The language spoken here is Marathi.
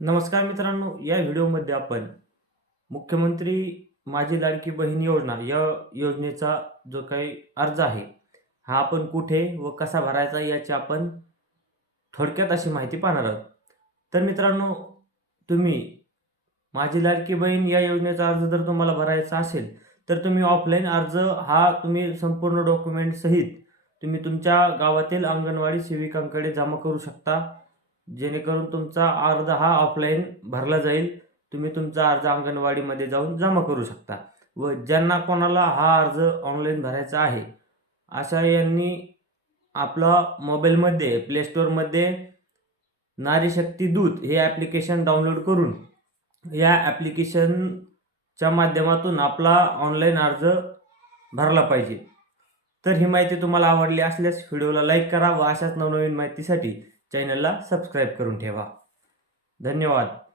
नमस्कार मित्रांनो या व्हिडिओमध्ये आपण मुख्यमंत्री माझी लाडकी बहीण योजना या योजनेचा जो काही अर्ज आहे हा आपण कुठे व कसा भरायचा याची आपण थोडक्यात अशी माहिती पाहणार आहोत. तर मित्रांनो तुम्ही माझी लाडकी बहीण या योजनेचा अर्ज जर तुम्हाला भरायचा असेल तर तुम्ही ऑफलाईन अर्ज हा तुम्ही संपूर्ण डॉक्युमेंटसहित तुम्ही तुमच्या गावातील अंगणवाडी सेविकांकडे जमा करू शकता. जेणेकरून तुमचा अर्ज हा ऑफलाईन भरला जाईल. तुम्ही तुमचा अर्ज अंगणवाडीमध्ये जाऊन जमा करू शकता. व ज्यांना कोणाला हा अर्ज ऑनलाईन भरायचा आहे अशा यांनी आपला मोबाईलमध्ये प्ले स्टोअरमध्ये नारी शक्ती दूत हे ॲप्लिकेशन डाउनलोड करून या ॲप्लिकेशनच्या माध्यमातून आपला ऑनलाईन अर्ज भरला पाहिजे. तर ही माहिती तुम्हाला आवडली असल्यास व्हिडिओला लाईक करा व अशाच नवनवीन माहितीसाठी चॅनलला सबस्क्राईब करून ठेवा. धन्यवाद.